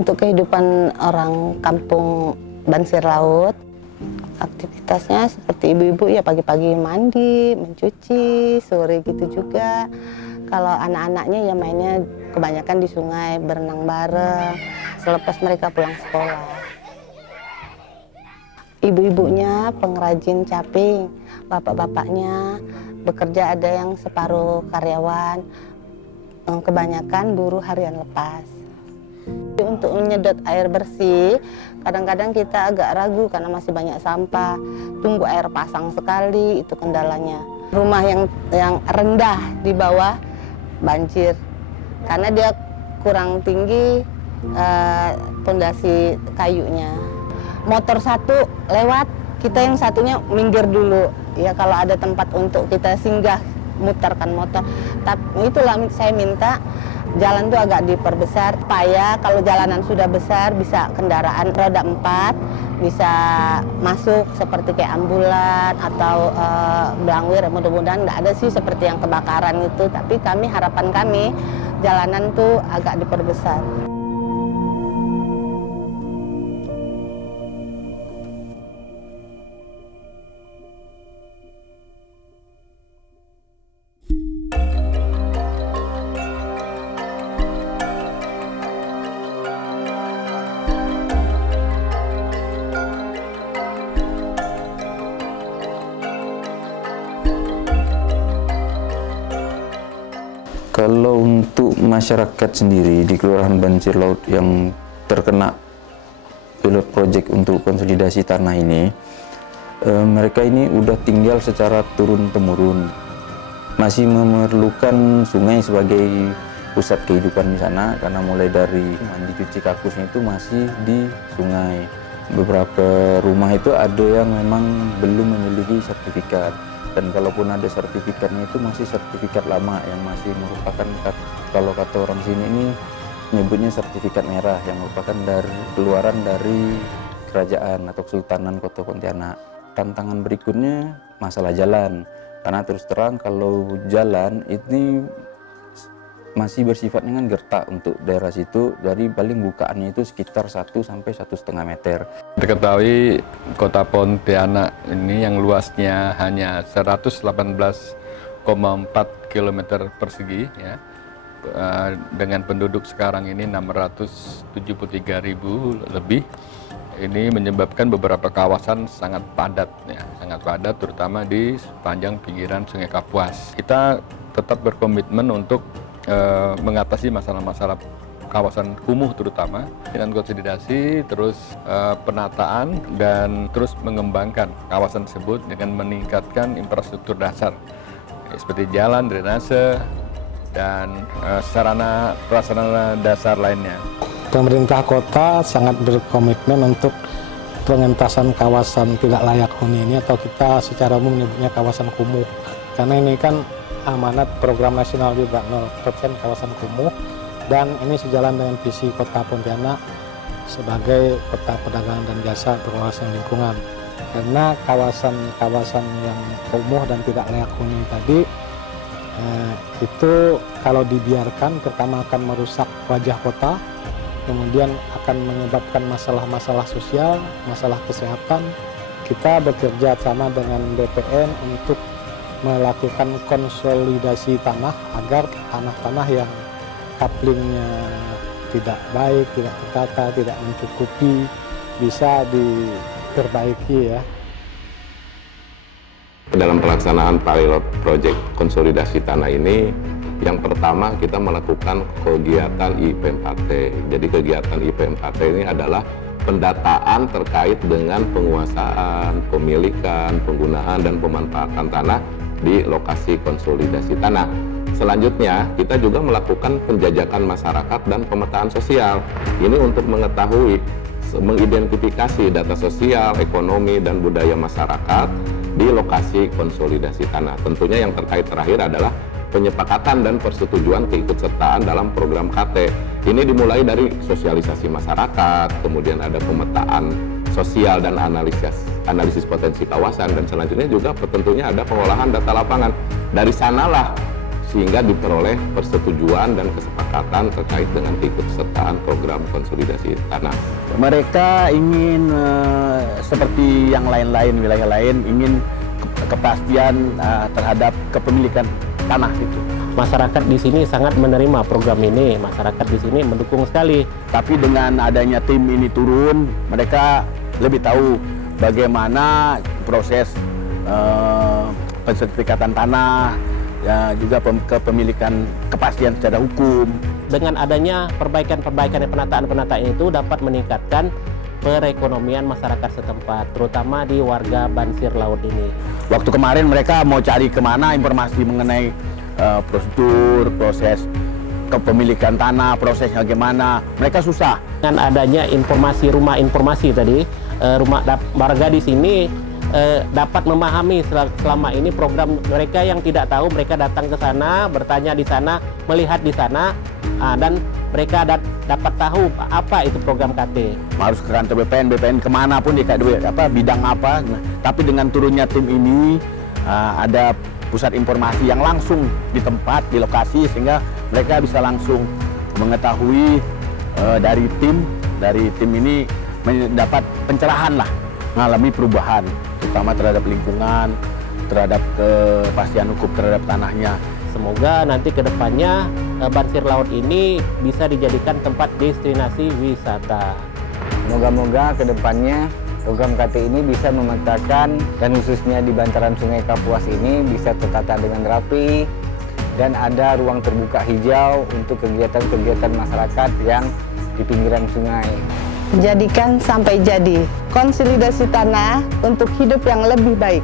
Untuk kehidupan orang kampung Bansir Laut, aktivitasnya seperti ibu-ibu ya pagi-pagi mandi, mencuci, sore gitu juga. Kalau anak-anaknya ya mainnya kebanyakan di sungai, berenang bareng, selepas mereka pulang sekolah. Ibu-ibunya pengrajin caping, bapak-bapaknya bekerja ada yang separuh karyawan, kebanyakan buruh harian lepas. Untuk menyedot air bersih, kadang-kadang kita agak ragu karena masih banyak sampah. Tunggu air pasang sekali, itu kendalanya. Rumah yang rendah di bawah banjir, karena dia kurang tinggi pondasi kayunya. Motor satu lewat, kita yang satunya minggir dulu. Ya kalau ada tempat untuk kita singgah, mutarkan motor. Tapi itulah saya minta jalan itu agak diperbesar, supaya kalau jalanan sudah besar bisa kendaraan roda 4 bisa masuk seperti kayak ambulan atau blangwir. Mudah-mudahan nggak ada sih seperti yang kebakaran itu, tapi harapan kami jalanan tuh agak diperbesar. Kalau untuk masyarakat sendiri di Kelurahan Bansir Laut yang terkena pilot project untuk konsolidasi tanah ini, mereka ini udah tinggal secara turun-temurun, masih memerlukan sungai sebagai pusat kehidupan di sana, karena mulai dari mandi cuci kakusnya itu masih di sungai. Beberapa rumah itu ada yang memang belum memiliki sertifikat. Dan kalaupun ada sertifikatnya itu masih sertifikat lama yang masih merupakan, kalau kata orang sini ini menyebutnya sertifikat merah, yang merupakan keluaran dari kerajaan atau Kesultanan Kota Pontianak. Tantangan berikutnya masalah jalan, karena terus terang kalau jalan ini masih bersifatnya kan gertak untuk daerah situ, dari paling bukaannya itu sekitar 1 sampai 1,5 meter. Diketahui Kota Pontianak ini yang luasnya hanya 118,4 km persegi, ya, dengan penduduk sekarang ini 673.000 lebih. Ini menyebabkan beberapa kawasan sangat padat, ya, sangat padat, terutama di sepanjang pinggiran Sungai Kapuas. Kita tetap berkomitmen untuk mengatasi masalah-masalah kawasan kumuh terutama dengan konsolidasi, terus penataan dan terus mengembangkan kawasan tersebut dengan meningkatkan infrastruktur dasar seperti jalan, drainase, dan sarana prasarana dasar lainnya. Pemerintah kota sangat berkomitmen untuk pengentasan kawasan tidak layak huni ini, atau kita secara umum menyebutnya kawasan kumuh, karena ini kan amanat program nasional juga 0% kawasan kumuh, dan ini sejalan dengan visi Kota Pontianak sebagai kota perdagangan dan jasa berwawasan lingkungan. Karena kawasan-kawasan yang kumuh dan tidak layak huni tadi itu kalau dibiarkan, pertama akan merusak wajah kota, kemudian akan menyebabkan masalah-masalah sosial, masalah kesehatan. Kita bekerja sama dengan BPN untuk melakukan konsolidasi tanah agar tanah-tanah yang kaplingnya tidak baik, tidak tertata, tidak mencukupi bisa diperbaiki, ya. Dalam pelaksanaan pilot project konsolidasi tanah ini, yang pertama kita melakukan kegiatan IP4T. Jadi kegiatan IP4T ini adalah pendataan terkait dengan penguasaan, pemilikan, penggunaan, dan pemanfaatan tanah di lokasi konsolidasi tanah. Selanjutnya, kita juga melakukan penjajakan masyarakat dan pemetaan sosial. Ini untuk mengetahui, mengidentifikasi data sosial, ekonomi, dan budaya masyarakat di lokasi konsolidasi tanah. Tentunya yang terkait terakhir adalah penyepakatan dan persetujuan keikutsertaan dalam program KT. Ini dimulai dari sosialisasi masyarakat, kemudian ada pemetaan sosial dan analisis potensi kawasan, dan selanjutnya juga tentunya ada pengolahan data lapangan. Dari sanalah sehingga diperoleh persetujuan dan kesepakatan terkait dengan keikutsertaan program konsolidasi tanah. Mereka ingin seperti yang lain-lain, wilayah lain, ingin kepastian terhadap kepemilikan tanah itu. Masyarakat di sini sangat menerima program ini, masyarakat di sini mendukung sekali. Tapi dengan adanya tim ini turun, mereka lebih tahu bagaimana proses pensertifikatan tanah, ya, juga kepemilikan kepastian secara hukum. Dengan adanya perbaikan-perbaikan dan penataan-penataan itu dapat meningkatkan perekonomian masyarakat setempat, terutama di warga Bansir Laut ini. Waktu kemarin mereka mau cari kemana informasi mengenai prosedur, proses kepemilikan tanah, prosesnya bagaimana, mereka susah. Dengan adanya informasi rumah informasi tadi, warga di sini dapat memahami selama ini program. Mereka yang tidak tahu, mereka datang ke sana, bertanya di sana, melihat di sana, dan mereka dapat tahu apa itu program KT. Harus ke kantor BPN kemana pun bidang apa. Nah, tapi dengan turunnya tim ini ada pusat informasi yang langsung di tempat, di lokasi, sehingga mereka bisa langsung mengetahui dari tim ini mendapat pencerahan lah, mengalami perubahan, terutama terhadap lingkungan, terhadap kepastian hukum terhadap tanahnya. Semoga nanti ke depannya Bansir Laut ini bisa dijadikan tempat destinasi wisata. Moga-moga ke depannya program KT ini bisa memetakan, dan khususnya di bantaran Sungai Kapuas ini bisa tertata dengan rapi dan ada ruang terbuka hijau untuk kegiatan-kegiatan masyarakat yang di pinggiran sungai. Jadikan sampai jadi konsolidasi tanah untuk hidup yang lebih baik.